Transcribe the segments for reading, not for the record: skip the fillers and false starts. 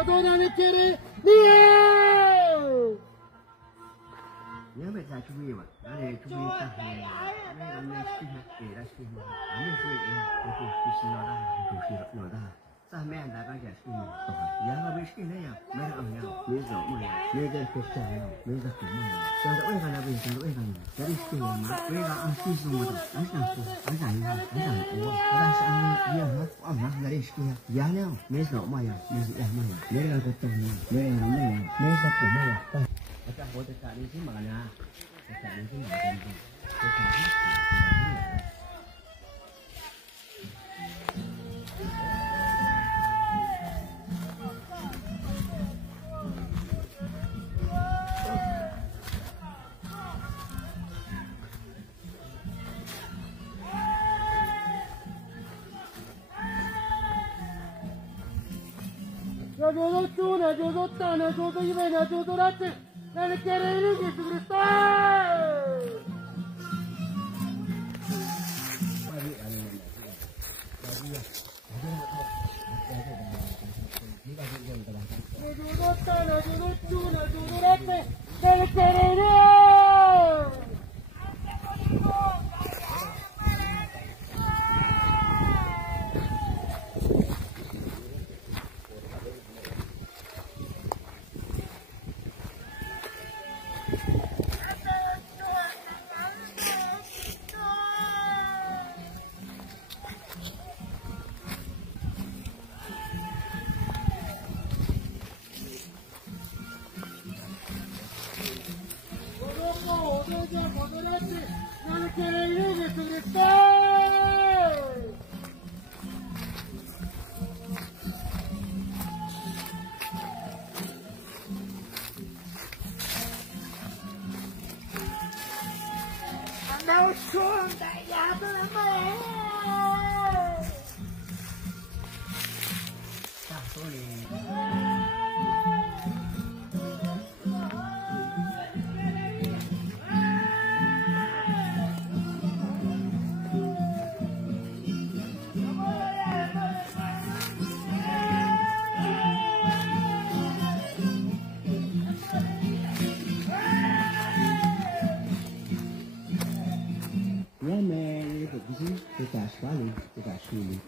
我都让你给你，你。你们家注意嘛，那里注意大黑，那个那去给他去，没注意，我去洗脑袋，就是脑袋。咱们那个也是，然后没谁那样，没人样，没什么样，没人去啥样，没人什么样。现在为啥呢？为啥？为啥呢？这里是嘛？为啥啊？是什么的？俺想说，俺想要，俺想我，俺是俺们养嘛，俺们那里是养了，没什么样，没什么样，没人去种样，没人么样，没啥什么样。我在家里是嘛呢？在家里是嘛的？在家里是。那就是猪，那就是蛋，那就是一百，那就是那这，那你给人的是不是蛋？那就是蛋，那就是猪，那就是那这，那你给人的。No son de allá de la madre. Kita sekali, kita sulit.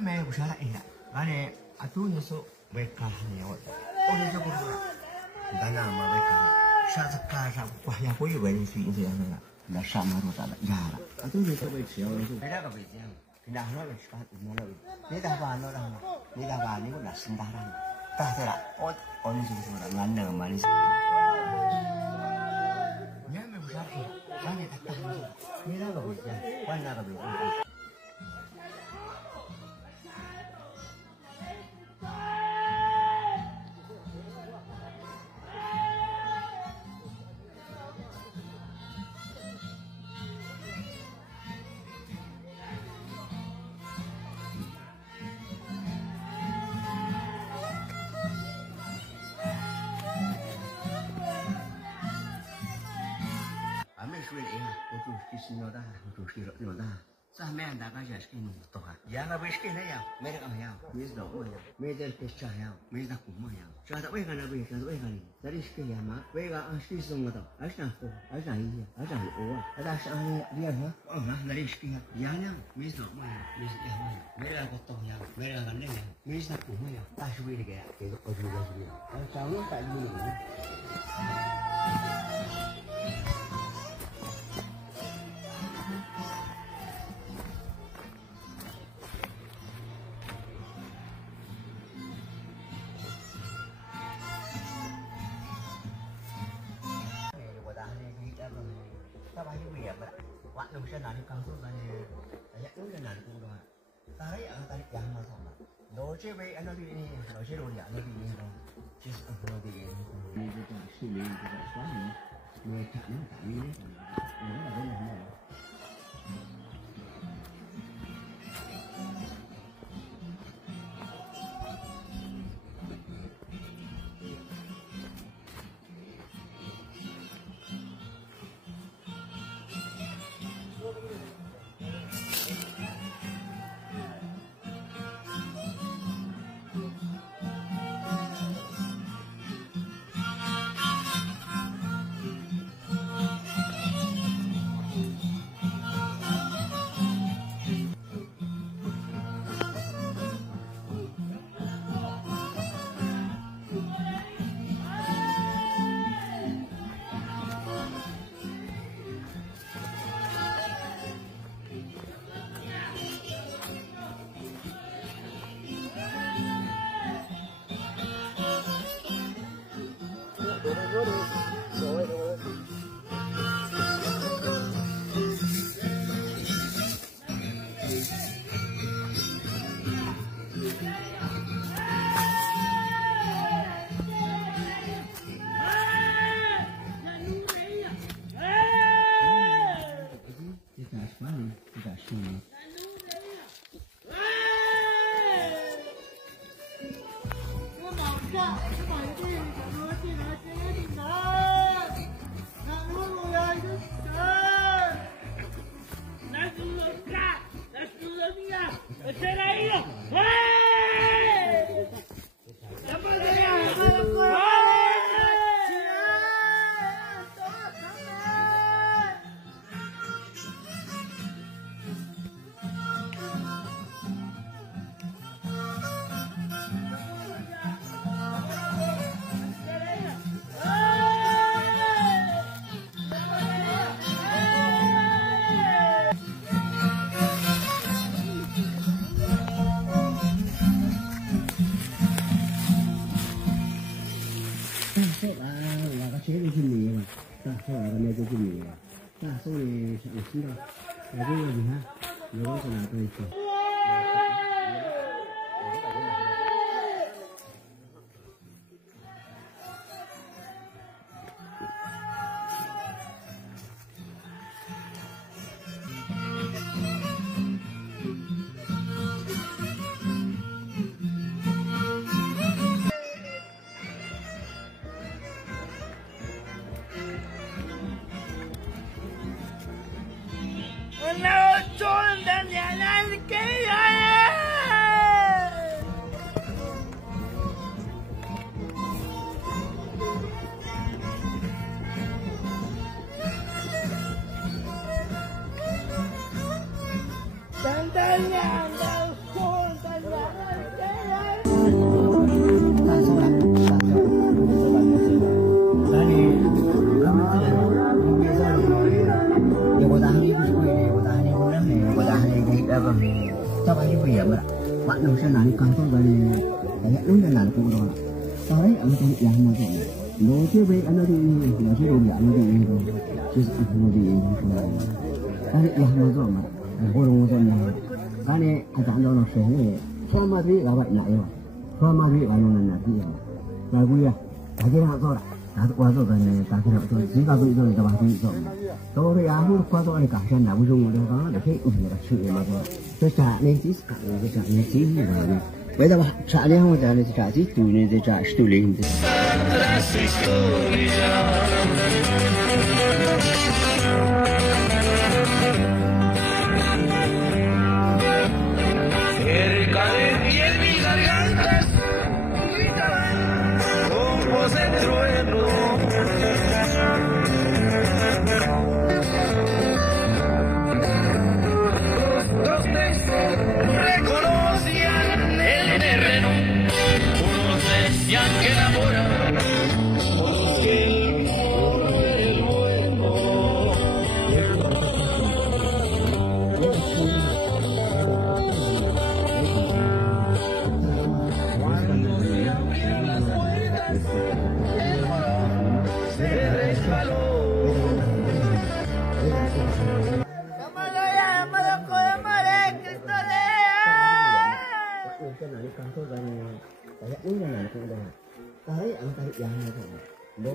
मैं उशाला है गाने अतु ने सो वे कहानी और ओने जो को गाना मा वे कहा शाज का सा या कोई वे नि सी से ना ना सा मा रो ता या ला अतु ने सो वे छिया ने सो बेटा का वे जिया ना नो वे स्का नो लो ने दा बा नो दा ने दा बा ने को ना सिन दा रा ता से ला ओ नि जो सो ला ना ने मा नि या मैं उशाला है गाने ता ता ने दा का वे जिया वा ना का वे 我就是老大，我就是老大。上面大概是给你多哈，养个为是给那样，没得个样，没得么样，没得给这样，没得什么样，这是为个那为，这是为个你，这里是给样嘛？为个是什么的？二三四，二三一，二三五，二三十二的什？那里是给样样，没得什么样，没得样样，没得个多样，没得个那样，没得什么样，但是为了给个我觉得是这样，长了改不了。Nông dân nào đi càng tốt là nhận đúng dân nào cũng rồi, ta thấy ở ta đi ăn mà thôi mà, đồ chế về anh nó đi, đồ chế đồ giả nó đi rồi, chứ không nó đi, đi cái xử lý cái xóa đi, người chặn nó cả đi đấy, nó là cái này. Bây giờ trả đi không trả thì trả gì tụi này thì trả tụi liền thì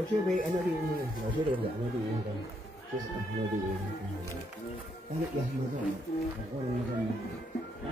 老师被安那里，老师都在那里，就是那里，但是也没做，我那个，那